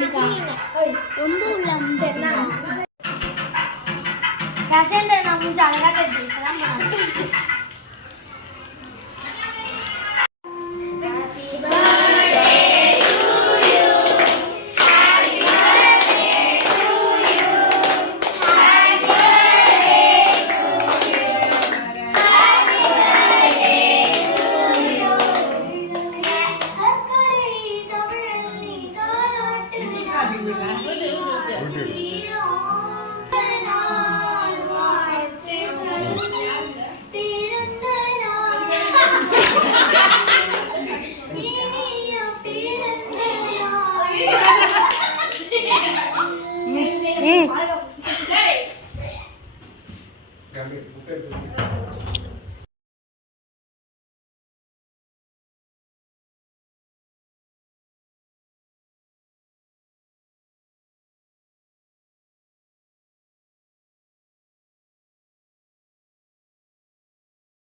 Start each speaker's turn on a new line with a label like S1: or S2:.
S1: ரொம்ப உள்ள
S2: ராஜேந்திரன் நான் மூஞ்சி அழகா 还没不佩服